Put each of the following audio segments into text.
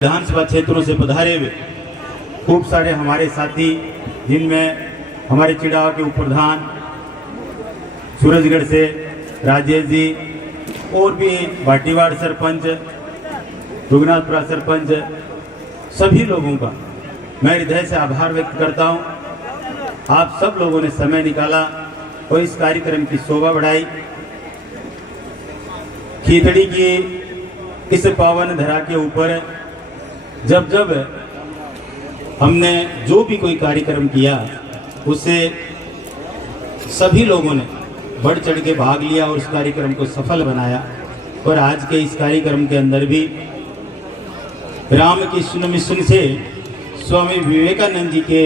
विधानसभा क्षेत्रों से पधारे हुए खूब सारे हमारे साथी, जिनमें हमारे चिड़ाव के उप प्रधान सूरजगढ़ से राजेश जी और भी भाटीवाड़ सरपंच, रुगनाथपुरा सरपंच, सभी लोगों का मैं हृदय से आभार व्यक्त करता हूं। आप सब लोगों ने समय निकाला और इस कार्यक्रम की शोभा बढ़ाई। खीतड़ी की इस पावन धरा के ऊपर जब जब हमने जो भी कोई कार्यक्रम किया उसे सभी लोगों ने बढ़ चढ़ के भाग लिया और उस कार्यक्रम को सफल बनाया। और आज के इस कार्यक्रम के अंदर भी रामकृष्ण मिशन से स्वामी विवेकानंद जी के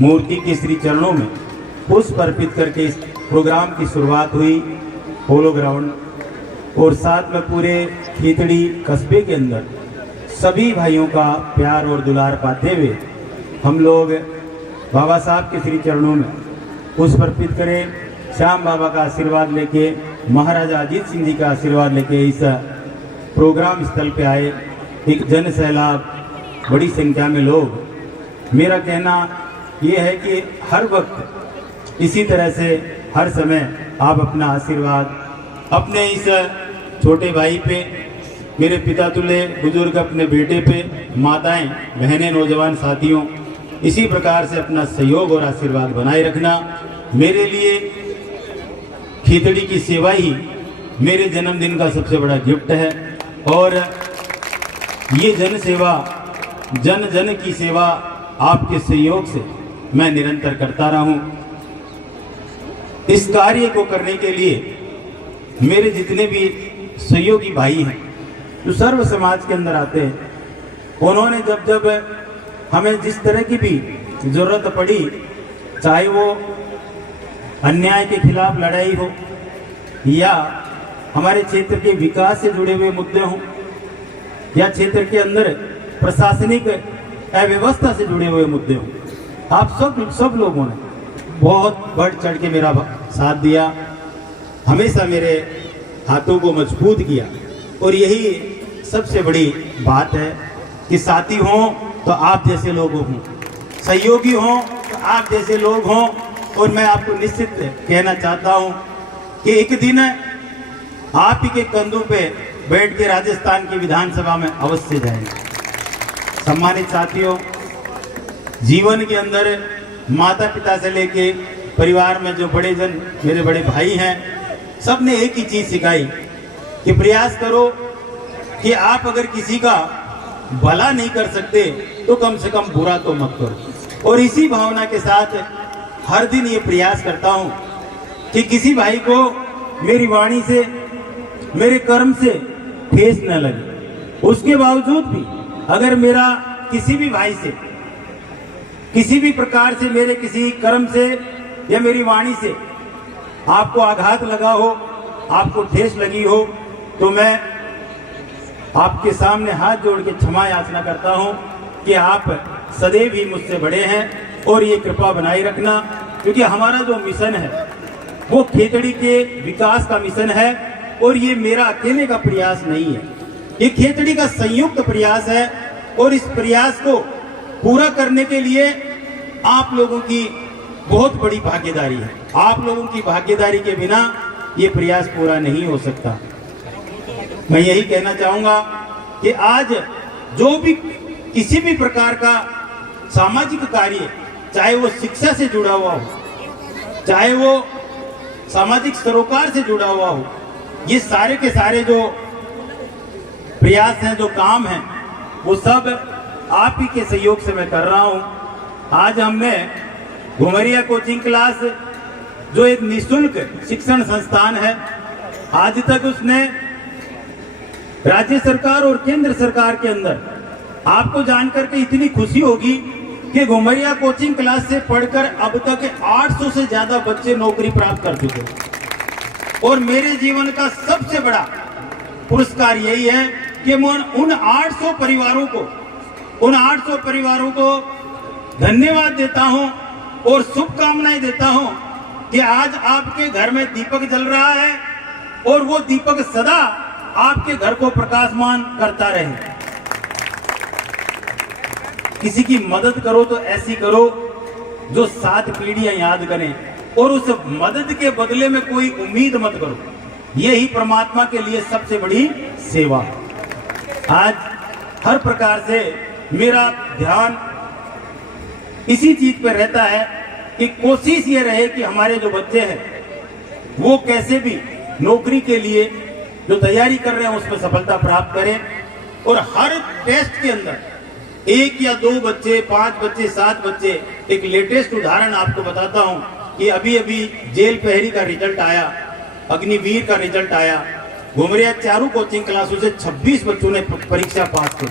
मूर्ति के श्री चरणों में पुष्प अर्पित करके इस प्रोग्राम की शुरुआत हुई। पोलो ग्राउंड और साथ में पूरे खीतड़ी कस्बे के अंदर सभी भाइयों का प्यार और दुलार पाते हुए हम लोग बाबा साहब के श्री चरणों में पुष्प अर्पित करें, श्याम बाबा का आशीर्वाद लेके, महाराजा अजीत सिंह जी का आशीर्वाद लेके इस प्रोग्राम स्थल पे आए। एक जन सैलाब, बड़ी संख्या में लोग। मेरा कहना ये है कि हर वक्त इसी तरह से हर समय आप अपना आशीर्वाद अपने इस छोटे भाई पे, मेरे पिता तुल्य बुजुर्ग अपने बेटे पे, माताएं, बहनें, नौजवान साथियों, इसी प्रकार से अपना सहयोग और आशीर्वाद बनाए रखना। मेरे लिए खीतड़ी की सेवा ही मेरे जन्मदिन का सबसे बड़ा गिफ्ट है और ये जन सेवा, जन जन की सेवा आपके सहयोग से मैं निरंतर करता रहूं। इस कार्य को करने के लिए मेरे जितने भी सहयोगी भाई हैं जो सर्व समाज के अंदर आते हैं, उन्होंने जब जब हमें जिस तरह की भी जरूरत पड़ी, चाहे वो अन्याय के खिलाफ लड़ाई हो या हमारे क्षेत्र के विकास से जुड़े हुए मुद्दे हों या क्षेत्र के अंदर प्रशासनिक अव्यवस्था से जुड़े हुए मुद्दे हों, आप सब लोगों ने बहुत बढ़ चढ़ के मेरा साथ दिया, हमेशा मेरे हाथों को मजबूत किया। और यही सबसे बड़ी बात है कि साथी हों तो आप जैसे लोग हों, सहयोगी हों तो आप जैसे लोग हों। और मैं आपको निश्चित कहना चाहता हूं कि एक दिन आप ही के कंधों पे बैठ के राजस्थान की विधानसभा में अवश्य जाएंगे। सम्मानित साथियों, जीवन के अंदर माता पिता से लेके परिवार में जो बड़े जन, मेरे बड़े भाई हैं, सब ने एक ही चीज सिखाई कि प्रयास करो कि आप अगर किसी का भला नहीं कर सकते तो कम से कम बुरा तो मत करो। और इसी भावना के साथ हर दिन ये प्रयास करता हूं कि किसी भाई को मेरी वाणी से, मेरे कर्म से ठेस न लगे। उसके बावजूद भी अगर मेरा किसी भी भाई से, किसी भी प्रकार से, मेरे किसी कर्म से या मेरी वाणी से आपको आघात लगा हो, आपको ठेस लगी हो, तो मैं आपके सामने हाथ जोड़ के क्षमा याचना करता हूं कि आप सदैव ही मुझसे बड़े हैं और ये कृपा बनाए रखना। क्योंकि हमारा जो मिशन है वो खीतड़ी के विकास का मिशन है और ये मेरा अकेले का प्रयास नहीं है, ये खीतड़ी का संयुक्त प्रयास है। और इस प्रयास को पूरा करने के लिए आप लोगों की बहुत बड़ी भागीदारी है। आप लोगों की भागीदारी के बिना ये प्रयास पूरा नहीं हो सकता। मैं यही कहना चाहूंगा कि आज जो भी किसी भी प्रकार का सामाजिक कार्य, चाहे वो शिक्षा से जुड़ा हुआ हो, चाहे वो सामाजिक सरोकार से जुड़ा हुआ हो, ये सारे के सारे जो प्रयास हैं, जो काम हैं, वो सब आप ही के सहयोग से मैं कर रहा हूं। आज हमने घुमरिया कोचिंग क्लास, जो एक निःशुल्क शिक्षण संस्थान है, आज तक उसने राज्य सरकार और केंद्र सरकार के अंदर, आपको जानकर के इतनी खुशी होगी कि घुमरिया कोचिंग क्लास से पढ़कर अब तक 800 से ज्यादा बच्चे नौकरी प्राप्त कर चुके। और मेरे जीवन का सबसे बड़ा पुरस्कार यही है कि मैं उन 800 परिवारों को धन्यवाद देता हूं और शुभकामनाएं देता हूं कि आज आपके घर में दीपक जल रहा है और वो दीपक सदा आपके घर को प्रकाशमान करता रहे। किसी की मदद करो तो ऐसी करो जो 7 पीढ़ियां याद करें, और उस मदद के बदले में कोई उम्मीद मत करो। यही परमात्मा के लिए सबसे बड़ी सेवा। आज हर प्रकार से मेरा ध्यान इसी चीज पे रहता है कि कोशिश ये रहे कि हमारे जो बच्चे हैं वो कैसे भी नौकरी के लिए जो तैयारी कर रहे हैं उसमें सफलता प्राप्त करें, और हर टेस्ट के अंदर 1 या 2 बच्चे, 5 बच्चे, 7 बच्चे। एक लेटेस्ट उदाहरण आपको बताता हूं कि अभी अभी जेल प्रहरी का रिजल्ट आया, अग्निवीर का रिजल्ट आया, घुमरिया चारों कोचिंग क्लासों से 26 बच्चों ने परीक्षा पास की।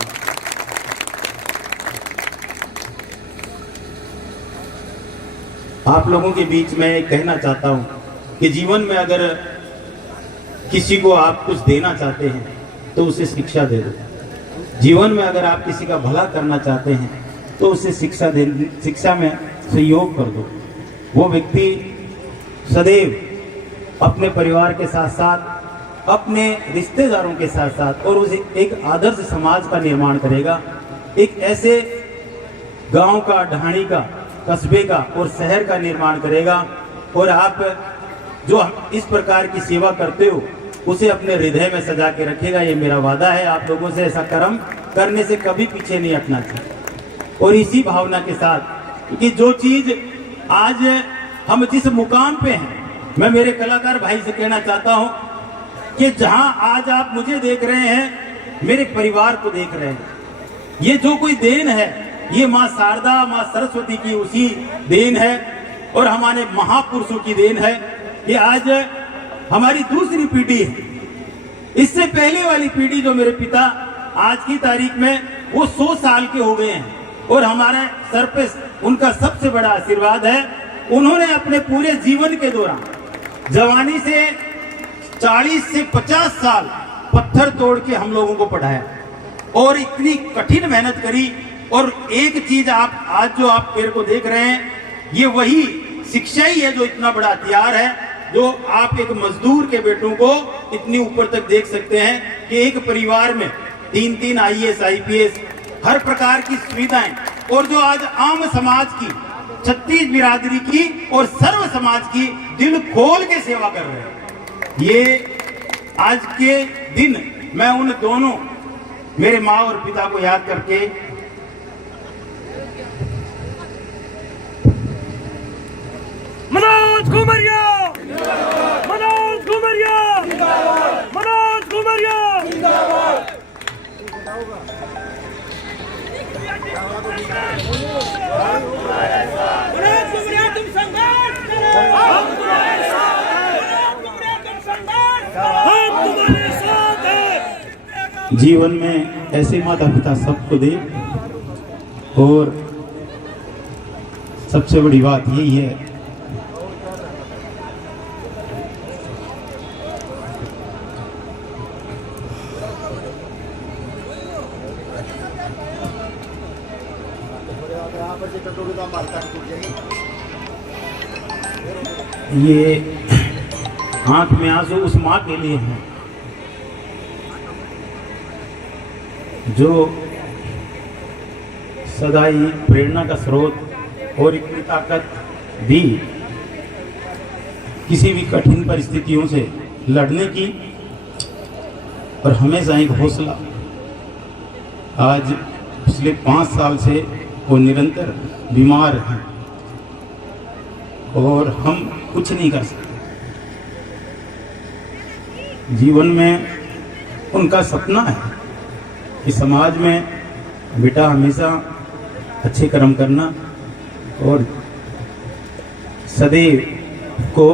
आप लोगों के बीच में कहना चाहता हूं कि जीवन में अगर किसी को आप कुछ देना चाहते हैं तो उसे शिक्षा दे दो। जीवन में अगर आप किसी का भला करना चाहते हैं तो उसे शिक्षा में सहयोग कर दो। वो व्यक्ति सदैव अपने परिवार के साथ साथ अपने रिश्तेदारों के साथ साथ और उसे एक आदर्श समाज का निर्माण करेगा, एक ऐसे गांव का, ढाणी का, कस्बे का और शहर का निर्माण करेगा। और आप जो इस प्रकार की सेवा करते हो उसे अपने हृदय में सजा के रखेगा। ये मेरा वादा है आप लोगों से। ऐसा कर्म करने से कभी पीछे नहीं हटना चाहिए। और इसी भावना के साथ कि जो चीज आज हम जिस मुकाम पे हैं, मैं मेरे कलाकार भाई से कहना चाहता हूं कि जहां आज आप मुझे देख रहे हैं, मेरे परिवार को देख रहे हैं। ये जो कोई देन है ये माँ शारदा, माँ सरस्वती की उसी देन है और हमारे महापुरुषों की देन है। ये आज हमारी दूसरी पीढ़ी है। इससे पहले वाली पीढ़ी जो मेरे पिता आज की तारीख में वो 100 साल के हो गए हैं और हमारे सर पे उनका सबसे बड़ा आशीर्वाद है। उन्होंने अपने पूरे जीवन के दौरान जवानी से 40 से 50 साल पत्थर तोड़ के हम लोगों को पढ़ाया और इतनी कठिन मेहनत करी। और एक चीज आप आज जो आप मेरे को देख रहे हैं, ये वही शिक्षा ही है जो इतना बड़ा हथियार है, जो आप एक मजदूर के बेटों को इतनी ऊपर तक देख सकते हैं कि एक परिवार में 3-3 IAS, IPS, हर प्रकार की सुविधाएं, और जो आज आम समाज की, छत्तीस बिरादरी की और सर्व समाज की दिल खोल के सेवा कर रहे हैं। ये आज के दिन मैं उन दोनों मेरे माँ और पिता को याद करके मनोज घुमरिया, मनोज घुमरिया, मनोज घुमरिया। मनोज घुमरिया तुम संघर्ष करो, हम तुम्हारे साथ हैं। मनोज घुमरिया तुम संघर्ष करो, हम तुम्हारे साथ हैं। जीवन में ऐसे माता पिता सबको दे, और सबसे बड़ी बात यही है ये आंख में आंसू उस माँ के लिए है जो सदा ही प्रेरणा का स्रोत और इतनी ताकत दी किसी भी कठिन परिस्थितियों से लड़ने की, और हमेशा एक हौसला। आज पिछले 5 साल से वो निरंतर बीमार हैं और हम कुछ नहीं कर सकते। जीवन में उनका सपना है कि समाज में बेटा हमेशा अच्छे कर्म करना और सदैव को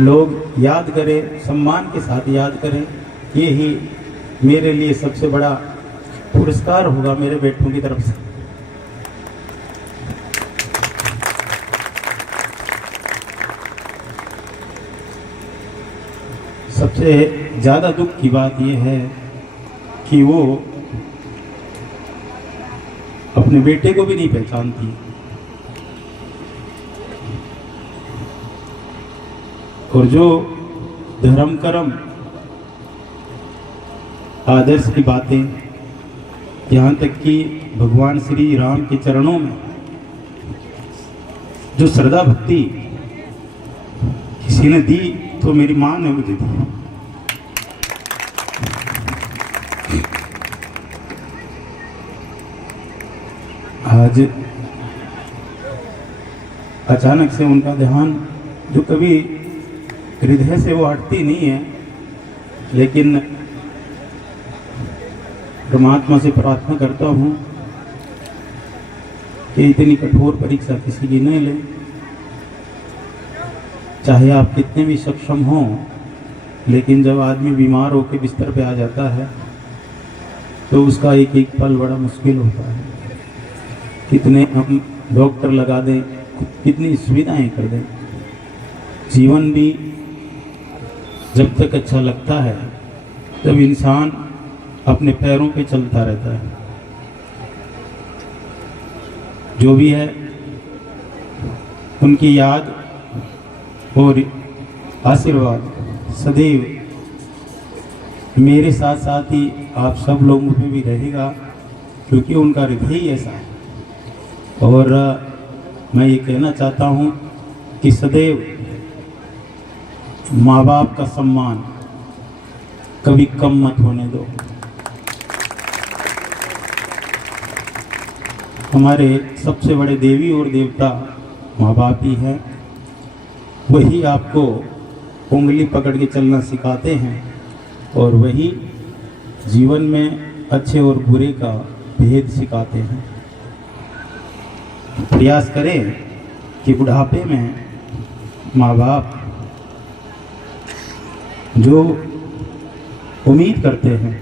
लोग याद करें, सम्मान के साथ याद करें। ये ही मेरे लिए सबसे बड़ा पुरस्कार होगा मेरे बेटों की तरफ से। सबसे ज़्यादा दुख की बात यह है कि वो अपने बेटे को भी नहीं पहचानती, और जो धर्म कर्म आदर्श की बातें यहाँ तक कि भगवान श्री राम के चरणों में जो श्रद्धा भक्ति किसी ने दी तो मेरी माँ ने मुझे दी। आज अचानक से उनका ध्यान जो कभी हृदय से वो हटती नहीं है, लेकिन परमात्मा से प्रार्थना करता हूँ कि इतनी कठोर परीक्षा किसी की नहीं ले। चाहे आप कितने भी सक्षम हों, लेकिन जब आदमी बीमार होकर बिस्तर पे आ जाता है तो उसका एक एक पल बड़ा मुश्किल होता है। कितने हम डॉक्टर लगा दें, कितनी सुविधाएं कर दें, जीवन भी जब तक अच्छा लगता है तब इंसान अपने पैरों पे चलता रहता है। जो भी है उनकी याद और आशीर्वाद सदैव मेरे साथ साथ ही आप सब लोगों पे भी रहेगा, क्योंकि उनका हृदय ही ऐसा है। और मैं ये कहना चाहता हूँ कि सदैव माँ बाप का सम्मान कभी कम मत होने दो। हमारे सबसे बड़े देवी और देवता माँ बाप ही हैं। वही आपको उंगली पकड़ के चलना सिखाते हैं और वही जीवन में अच्छे और बुरे का भेद सिखाते हैं। प्रयास करें कि बुढ़ापे में माँ बाप जो उम्मीद करते हैं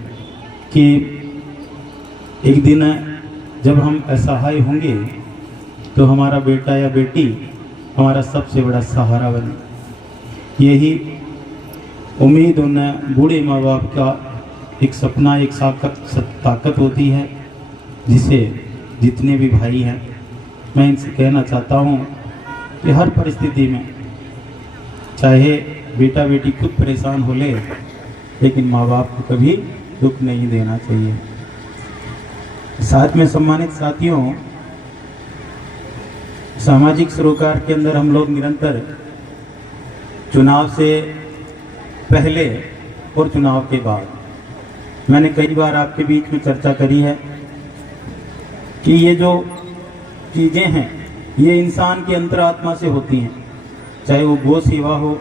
कि एक दिन जब हम असहाय होंगे तो हमारा बेटा या बेटी हमारा सबसे बड़ा सहारा बने, यही उम्मीद उन बूढ़े माँ बाप का एक सपना, एक ताकत होती है, जिसे जितने भी भाई हैं मैं इनसे कहना चाहता हूँ कि हर परिस्थिति में चाहे बेटा बेटी खुद परेशान हो ले, लेकिन माँ बाप को कभी दुख नहीं देना चाहिए। साथ में सम्मानित साथियों, सामाजिक सरोकार के अंदर हम लोग निरंतर चुनाव से पहले और चुनाव के बाद मैंने कई बार आपके बीच में चर्चा करी है कि ये जो चीज़ें हैं ये इंसान की अंतरात्मा से होती हैं। चाहे वो गौ सेवा हो,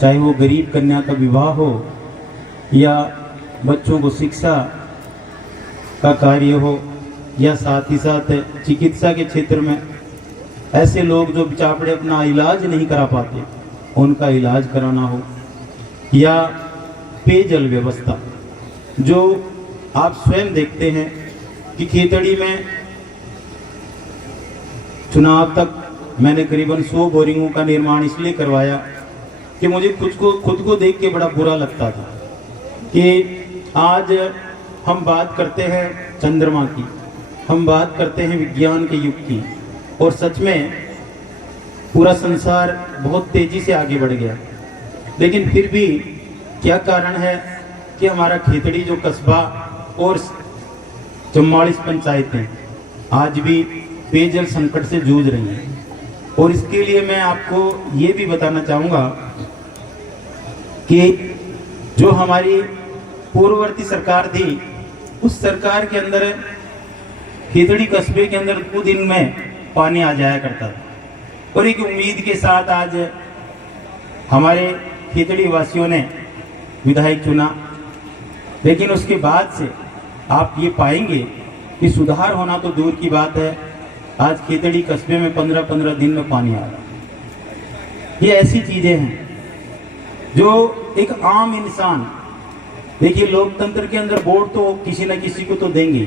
चाहे वो गरीब कन्या का विवाह हो, या बच्चों को शिक्षा का कार्य हो, या साथ ही साथ चिकित्सा के क्षेत्र में ऐसे लोग जो बेचारे अपना इलाज नहीं करा पाते उनका इलाज कराना हो, या पेयजल व्यवस्था जो आप स्वयं देखते हैं कि खेतड़ी में चुनाव तक मैंने करीबन 100 बोरिंगों का निर्माण इसलिए करवाया कि मुझे खुद को देख के बड़ा बुरा लगता था कि आज हम बात करते हैं चंद्रमा की, हम बात करते हैं विज्ञान के युग की, और सच में पूरा संसार बहुत तेजी से आगे बढ़ गया, लेकिन फिर भी क्या कारण है कि हमारा खेतड़ी जो कस्बा और 44 पंचायतें आज भी पेयजल संकट से जूझ रही हैं। और इसके लिए मैं आपको ये भी बताना चाहूँगा कि जो हमारी पूर्ववर्ती सरकार थी उस सरकार के अंदर खेतड़ी कस्बे के अंदर 2 दिन में पानी आ जाया करता था, और एक उम्मीद के साथ आज हमारे खेतड़ी वासियों ने विधायक चुना। लेकिन उसके बाद से आप ये पाएंगे कि सुधार होना तो दूर की बात है, आज खेतड़ी कस्बे में 15-15 दिन में पानी आ रहा है। ये ऐसी चीज़ें हैं जो एक आम इंसान, देखिए लोकतंत्र के अंदर वोट तो किसी न किसी को तो देंगे,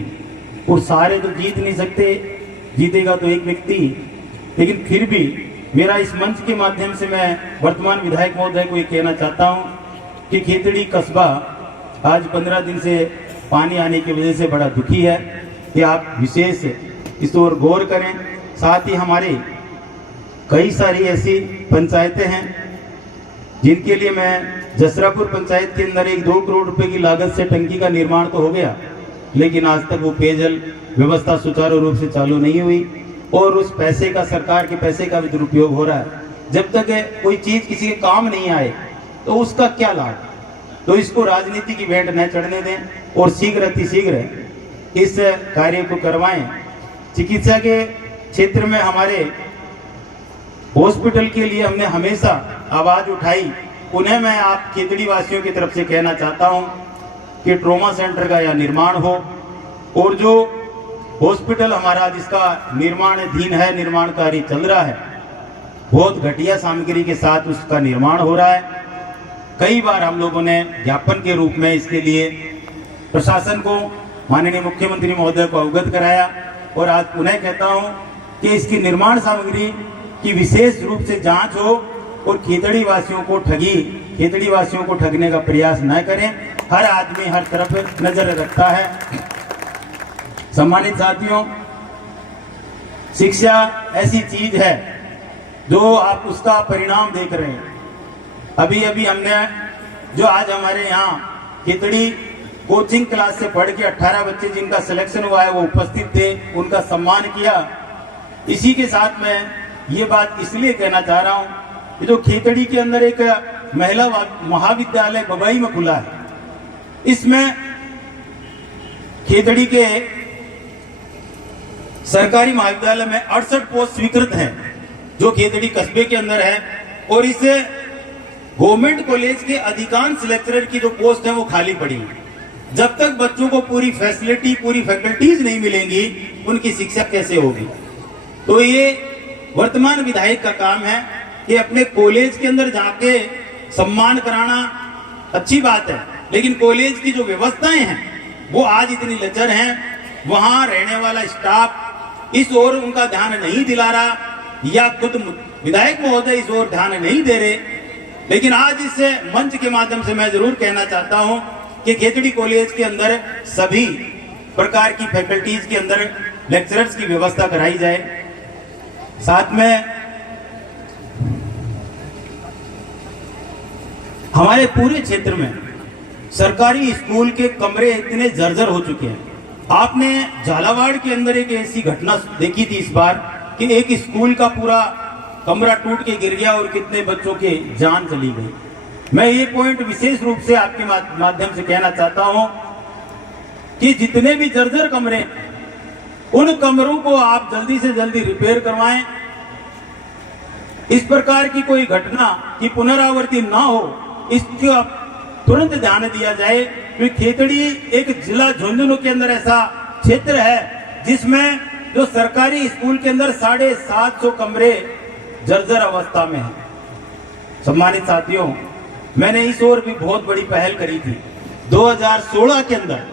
और सारे तो जीत नहीं सकते, जीतेगा तो एक व्यक्ति। लेकिन फिर भी मेरा इस मंच के माध्यम से मैं वर्तमान विधायक महोदय को ये कहना चाहता हूँ कि खेतड़ी कस्बा आज 15 दिन से पानी आने की वजह से बड़ा दुखी है, कि आप विशेष इस ओर गौर करें। साथ ही हमारे कई सारी ऐसी पंचायतें हैं जिनके लिए मैं जसरापुर पंचायत के अंदर 1-2 करोड़ रुपए की लागत से टंकी का निर्माण तो हो गया, लेकिन आज तक वो पेयजल व्यवस्था सुचारू रूप से चालू नहीं हुई और उस पैसे का, सरकार के पैसे का भी दुरुपयोग हो रहा है। जब तक कोई चीज किसी के काम नहीं आए तो उसका क्या लाभ। तो इसको राजनीति की भेंट न चढ़ने दें और शीघ्र अतिशीघ्र इस कार्य को करवाएं। चिकित्सा के क्षेत्र में हमारे हॉस्पिटल के लिए हमने हमेशा आवाज उठाई। उन्हें मैं आप खेतड़ी वासियों की तरफ से कहना चाहता हूं कि ट्रॉमा सेंटर का यह निर्माण हो और जो हॉस्पिटल हमारा जिसका निर्माणाधीन है, निर्माण कार्य चल रहा है, बहुत घटिया सामग्री के साथ उसका निर्माण हो रहा है। कई बार हम लोगों ने ज्ञापन के रूप में इसके लिए प्रशासन को, माननीय मुख्यमंत्री महोदय को अवगत कराया और आज पुनः कहता हूं कि इसकी निर्माण सामग्री की विशेष रूप से जांच हो और खेतड़ी वासियों को ठगने का प्रयास न करें। हर आदमी हर तरफ नजर रखता है। सम्मानित साथियों, शिक्षा ऐसी चीज है जो आप उसका परिणाम देख रहे हैं। अभी अभी हमने जो आज हमारे यहाँ खेतड़ी कोचिंग क्लास से पढ़ के 18 बच्चे जिनका सिलेक्शन हुआ है वो उपस्थित थे, उनका सम्मान किया। इसी के साथ मैं ये बात इसलिए कहना चाह रहा हूँ कि जो खेतड़ी के अंदर एक महिला महाविद्यालय बबई में खुला है, इसमें खेतड़ी के सरकारी महाविद्यालय में 68 पोस्ट स्वीकृत हैं जो खेतड़ी कस्बे के अंदर है और इस गवर्नमेंट कॉलेज के अधिकांश लेक्चरर की जो पोस्ट है वो खाली पड़ी है। जब तक बच्चों को पूरी फैसिलिटी, पूरी फैकल्टीज नहीं मिलेंगी, उनकी शिक्षा कैसे होगी। तो ये वर्तमान विधायक का काम है कि अपने कॉलेज के अंदर जाके सम्मान कराना अच्छी बात है, लेकिन कॉलेज की जो व्यवस्थाएं हैं वो आज इतनी लचर हैं, वहां रहने वाला स्टाफ इस ओर उनका ध्यान नहीं दिला रहा या खुद विधायक महोदय इस ओर ध्यान नहीं दे रहे। लेकिन आज इस मंच के माध्यम से मैं जरूर कहना चाहता हूं कि खेतड़ी कॉलेज के अंदर सभी प्रकार की फैकल्टीज के अंदर लेक्चरर्स की व्यवस्था कराई जाए। साथ में हमारे पूरे क्षेत्र में सरकारी स्कूल के कमरे इतने जर्जर हो चुके हैं। आपने झालावाड़ के अंदर एक ऐसी घटना देखी थी इस बार कि एक स्कूल का पूरा कमरा टूट के गिर गया और कितने बच्चों के जान चली गई। मैं ये पॉइंट विशेष रूप से आपके माध्यम से कहना चाहता हूं कि जितने भी जर्जर कमरे, उन कमरों को आप जल्दी से जल्दी रिपेयर करवाएं। इस प्रकार की कोई घटना की पुनरावृत्ति ना हो, इसका तुरंत ध्यान दिया जाए। क्योंकि खेतड़ी एक जिला झुंझुनू के अंदर ऐसा क्षेत्र है जिसमें जो सरकारी स्कूल के अंदर 750 कमरे जर्जर अवस्था में है। सम्मानित साथियों, मैंने इस ओर भी बहुत बड़ी पहल करी थी 2016 के अंदर।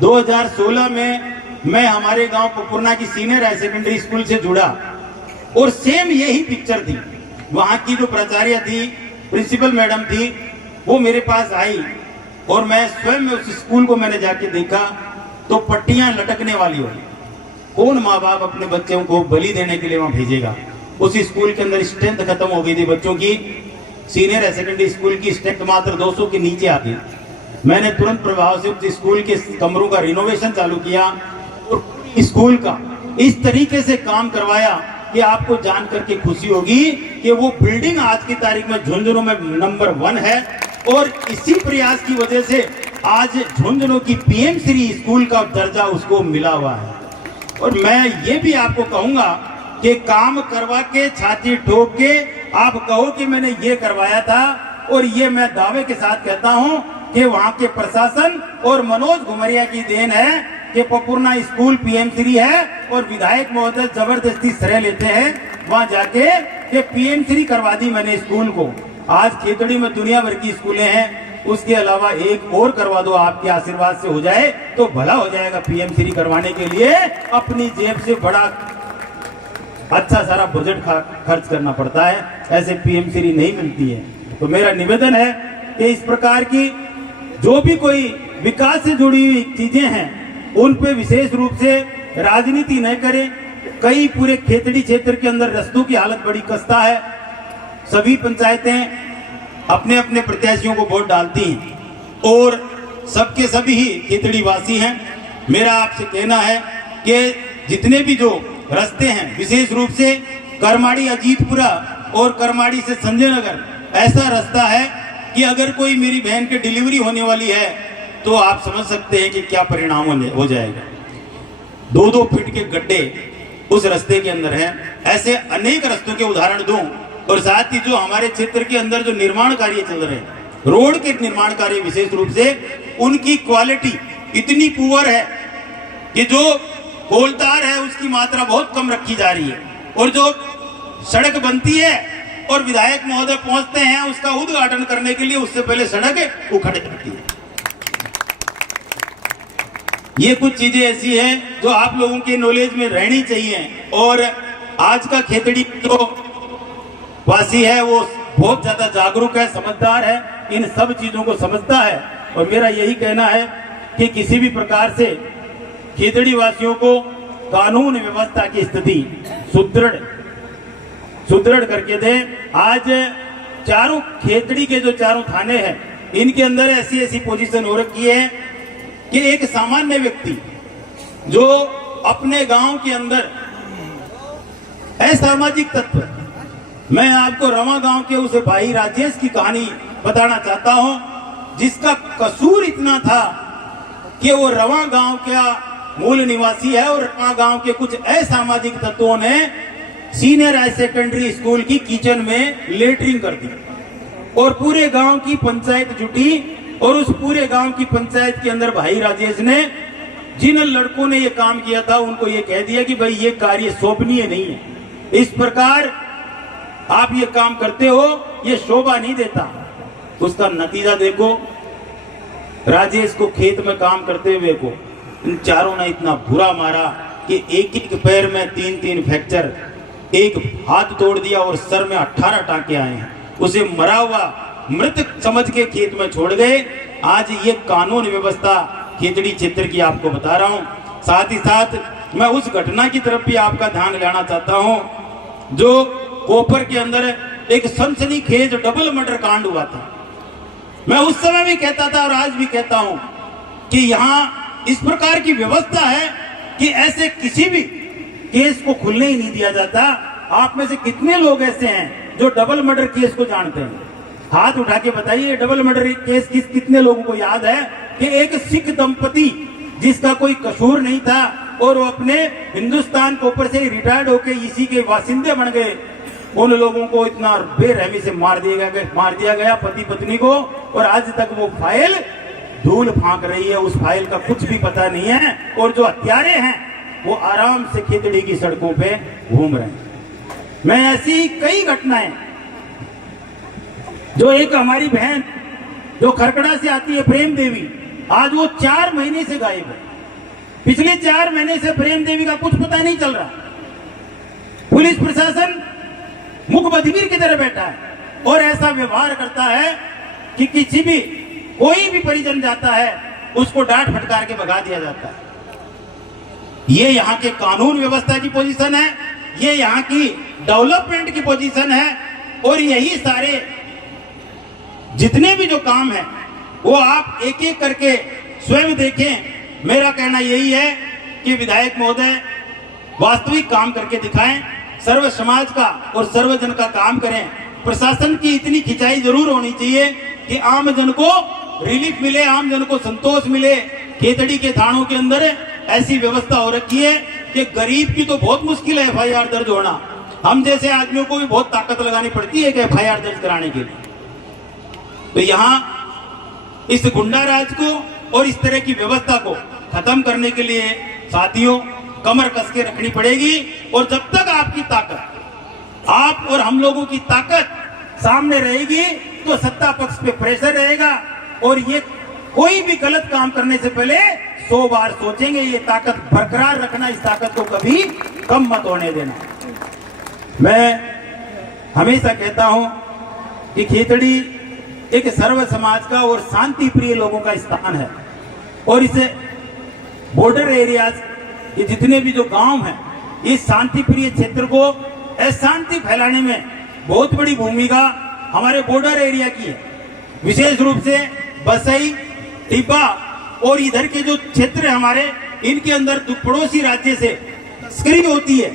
2016 में मैं हमारे गांव पपुरना की सीनियर हायर सेकेंडरी स्कूल से जुड़ा और सेम यही पिक्चर थी। वहां की जो प्राचार्य थी, प्रिंसिपल मैडम थी, वो मेरे पास आई और मैं स्वयं उस स्कूल को मैंने जाके देखा तो पट्टियां लटकने वाली हुई। कौन माँ बाप अपने बच्चों को बलि देने के लिए वहां भेजेगा। उस स्कूल के अंदर स्ट्रेंथ खत्म हो गई थी बच्चों की। सीनियर हायर सेकेंडरी स्कूल की स्ट्रेंथ मात्र 200 के नीचे आती। मैंने तुरंत प्रभाव से उस स्कूल के कमरों का रिनोवेशन चालू किया और स्कूल का इस तरीके से काम करवाया कि आपको जान करके खुशी होगी कि वो बिल्डिंग आज की तारीख में झुंझुनू में नंबर 1 है। और इसी प्रयास की वजह से आज झुंझुनू की पीएम श्री स्कूल का दर्जा उसको मिला हुआ है। और मैं ये भी आपको कहूंगा कि काम करवा के, छाती ठोक के आप कहो कि मैंने ये करवाया था, और ये मैं दावे के साथ कहता हूं कि वहां के प्रशासन और मनोज घुमरिया की देन है कि पपुरना स्कूल पीएम श्री है और विधायक महोदय जबरदस्ती श्रेय लेते हैं वहां जाके कि पीएम श्री करवा दी मैंने स्कूल को। आज खेतड़ी में दुनिया भर की स्कूलें हैं, उसके अलावा एक और करवा दो, आपके आशीर्वाद से हो जाए तो भला हो जाएगा। पीएम श्री करवाने के लिए अपनी जेब से बड़ा अच्छा सारा बजट खर्च करना पड़ता है, ऐसे पीएम श्री नहीं मिलती है। तो मेरा निवेदन है कि इस प्रकार की जो भी कोई विकास से जुड़ी हुई चीजें हैं उन पे विशेष रूप से राजनीति न करें। कई पूरे खेतड़ी क्षेत्र के अंदर रास्तों की हालत बड़ी खस्ता है। सभी पंचायतें अपने अपने प्रत्याशियों को वोट डालती हैं और सबके सभी ही खेतड़ी वासी हैं। मेरा आपसे कहना है कि जितने भी जो रास्ते हैं, विशेष रूप से करमाड़ी अजीतपुरा और करमाड़ी से संजय नगर, ऐसा रास्ता है कि अगर कोई मेरी बहन की डिलीवरी होने वाली है तो आप समझ सकते हैं कि क्या परिणाम हो जाएगा। 2-2 फीट के गड्ढे उस रास्ते के अंदर हैं। ऐसे अनेक रास्तों के उदाहरण दूं, और साथ ही जो हमारे क्षेत्र के अंदर जो निर्माण कार्य चल रहे हैं, रोड के निर्माण कार्य विशेष रूप से, उनकी क्वालिटी इतनी पुअर है कि जो कोलतार है उसकी मात्रा बहुत कम रखी जा रही है, और जो सड़क बनती है और विधायक महोदय पहुंचते हैं उसका उद्घाटन करने के लिए, उससे पहले सड़क उखड़ जाती है। ये कुछ चीजें ऐसी हैं जो आप लोगों के नॉलेज में रहनी चाहिए। और आज का खेतड़ी जो वासी है वो बहुत ज्यादा जागरूक है, समझदार है, इन सब चीजों को समझता है। और मेरा यही कहना है कि किसी भी प्रकार से खेतड़ी वासियों को कानून व्यवस्था की स्थिति सुदृढ़ करके दें। आज चारों खेतड़ी के जो चारों थाने हैं, इनके अंदर ऐसी ऐसी पोजीशन हो रखी है कि एक सामान्य व्यक्ति जो अपने गांव के अंदर असामाजिक तत्व, मैं आपको रवा गांव के उस भाई राजेश की कहानी बताना चाहता हूं, जिसका कसूर इतना था कि वो रवा गांव का मूल निवासी है और रवा गांव के कुछ असामाजिक तत्वों ने सीनियर हाई सेकेंडरी स्कूल की किचन में लेटरिंग कर दी, और पूरे गांव की पंचायत जुटी, और उस पूरे गांव की पंचायत के अंदर भाई राजेश ने, जिन लड़कों ने ये काम किया था, उनको ये कह दिया कि भाई ये कार्य शोभनीय नहीं है, इस प्रकार आप ये काम करते हो, ये शोभा नहीं देता। उसका नतीजा देखो, राजेश को खेत में काम करते हुए को इन चारों ने इतना बुरा मारा कि एक एक पैर में 3-3 फ्रैक्चर, एक हाथ तोड़ दिया और सर में 18 टांके आए हैं। उसे मरा हुआ मृत समझ के खेत में छोड़ गए। आज ये कानून व्यवस्था खेतड़ी क्षेत्र की आपको बता रहा हूं। साथ ही साथ मैं उस घटना की तरफ भी आपका ध्यान लाना चाहता हूं जो कोपर के अंदर एक सनसनीखेज डबल मर्डर कांड हुआ था। मैं उस समय भी कहता था और आज भी कहता हूं कि यहाँ इस प्रकार की व्यवस्था है कि ऐसे किसी भी केस को खुलने ही नहीं दिया जाता। आप में से कितने लोग ऐसे हैं जो डबल मर्डर केस को जानते हैं? हाथ उठा के बताइए, डबल मर्डर केस कितने लोगों को याद है कि एक सिख दंपति जिसका कोई कसूर नहीं था और वो अपने हिंदुस्तान कोपर से रिटायर्ड होकर इसी के वासिंदे बन गए, उन लोगों को इतना बेरहमी से मार दिया गया पति पत्नी को, और आज तक वो फाइल धूल फांक रही है, उस फाइल का कुछ भी पता नहीं है। और जो हत्यारे हैं वो आराम से खेतड़ी की सड़कों पे घूम रहे हैं। मैं ऐसी कई घटनाएं, जो एक हमारी बहन जो खरकड़ा से आती है प्रेम देवी, आज वो 4 महीने से गायब है। पिछले 4 महीने से प्रेम देवी का कुछ पता नहीं चल रहा। पुलिस प्रशासन मुख बधिर की तरह बैठा है और ऐसा व्यवहार करता है कि किसी भी कोई भी परिजन जाता है उसको डांट फटकार के भगा दिया जाता है। ये यहाँ के कानून व्यवस्था की पोजीशन है, ये यहाँ की डेवलपमेंट की पोजीशन है, और यही सारे जितने भी जो काम है वो आप एक एक करके स्वयं देखें। मेरा कहना यही है कि विधायक महोदय वास्तविक काम करके दिखाएं, सर्व समाज का और सर्वजन का काम करें। प्रशासन की इतनी खिंचाई जरूर होनी चाहिए कि आम जन को रिलीफ मिले, आम जन को संतोष मिले। खेतड़ी के थानों के अंदर ऐसी व्यवस्था हो रखी है कि गरीब की तो बहुत मुश्किल है FIR दर्ज होना, हम जैसे आदमियों को भी बहुत ताकत लगानी पड़ती है कि FIR दर्ज कराने के लिए। तो यहाँ इस गुंडा राज को और इस तरह की व्यवस्था को खत्म करने के लिए साथियों कमर कस के रखनी पड़ेगी। और जब तक आपकी ताकत, आप और हम लोगों की ताकत सामने रहेगी तो सत्ता पक्ष पे प्रेशर रहेगा, और ये कोई भी गलत काम करने से पहले 100 बार सोचेंगे। ये ताकत बरकरार रखना, इस ताकत को कभी कम मत होने देना। मैं हमेशा कहता हूं कि खेतड़ी एक सर्व समाज का और शांति प्रिय लोगों का स्थान है, और इसे बॉर्डर एरियाज, ये जितने भी जो गांव हैं, इस शांति प्रिय क्षेत्र को अशांति फैलाने में बहुत बड़ी भूमिका हमारे बॉर्डर एरिया की है। विशेष रूप से बसई, टिब्बा और इधर के जो क्षेत्र है हमारे, इनके अंदर पड़ोसी राज्य से तस्करी होती है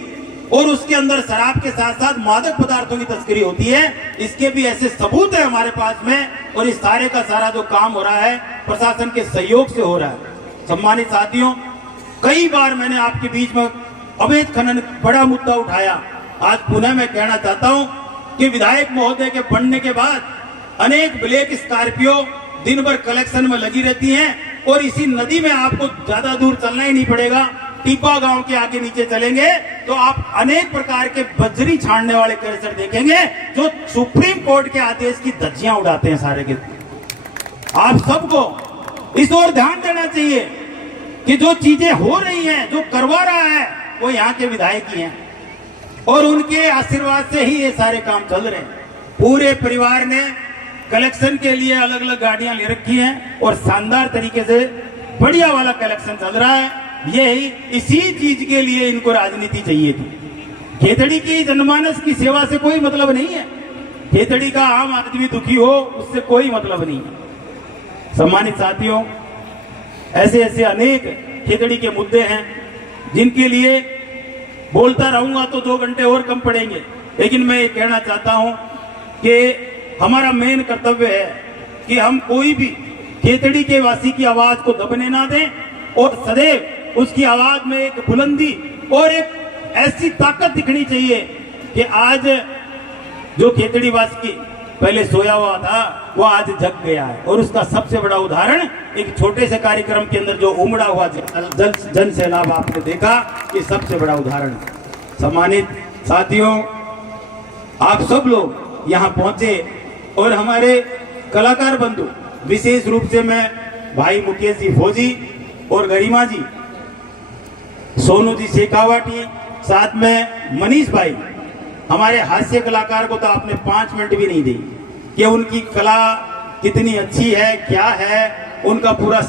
और उसके अंदर शराब के साथ साथ मादक पदार्थों की तस्करी होती है। इसके भी ऐसे सबूत है हमारे पास में और इस सारे का सारा जो काम हो रहा है प्रशासन के सहयोग से हो रहा है। सम्मानित साथियों, कई बार मैंने आपके बीच में अवैध खनन बड़ा मुद्दा उठाया। आज पुनः मैं कहना चाहता हूं कि विधायक महोदय के बनने के बाद अनेक ब्लैक स्कॉर्पियो दिन भर कलेक्शन में लगी रहती हैं और इसी नदी में आपको ज्यादा दूर चलना ही नहीं पड़ेगा। टीपा गांव के आगे नीचे चलेंगे तो आप अनेक प्रकार के बजरी छाड़ने वाले कैरेक्टर देखेंगे जो सुप्रीम कोर्ट के आदेश की धज्जियां उड़ाते हैं सारे के। आप सबको इस ओर ध्यान देना चाहिए कि जो चीजें हो रही हैं, जो करवा रहा है वो यहाँ के विधायक ही हैं और उनके आशीर्वाद से ही ये सारे काम चल रहे हैं। पूरे परिवार ने कलेक्शन के लिए अलग अलग गाड़ियां ले रखी हैं और शानदार तरीके से बढ़िया वाला कलेक्शन चल रहा है। यही इसी चीज के लिए इनको राजनीति चाहिए थी। खेतड़ी की जनमानस की सेवा से कोई मतलब नहीं है। खेतड़ी का आम आदमी दुखी हो उससे कोई मतलब नहीं है। सम्मानित साथियों, ऐसे ऐसे अनेक खेतड़ी के मुद्दे हैं जिनके लिए बोलता रहूंगा तो 2 घंटे और कम पड़ेंगे, लेकिन मैं ये कहना चाहता हूं कि हमारा मेन कर्तव्य है कि हम कोई भी खेतड़ी के वासी की आवाज को दबने ना दें और सदैव उसकी आवाज में एक बुलंदी और एक ऐसी ताकत दिखनी चाहिए कि आज जो खेतड़ी वासी पहले सोया हुआ था वो आज जग गया है। और उसका सबसे बड़ा उदाहरण एक छोटे से कार्यक्रम के अंदर जो उमड़ा हुआ जन सैलाब आपने देखा, ये सबसे बड़ा उदाहरण। सम्मानित साथियों, आप सब लोग यहाँ पहुंचे और हमारे कलाकार बंधु, विशेष रूप से मैं भाई मुकेश जी फौजी और गरिमा जी, सोनू जी शेखावटी, साथ में मनीष भाई, हमारे हास्य कलाकार को तो आपने 5 मिनट भी नहीं दी कि उनकी कला कितनी अच्छी है, क्या है, उनका पूरा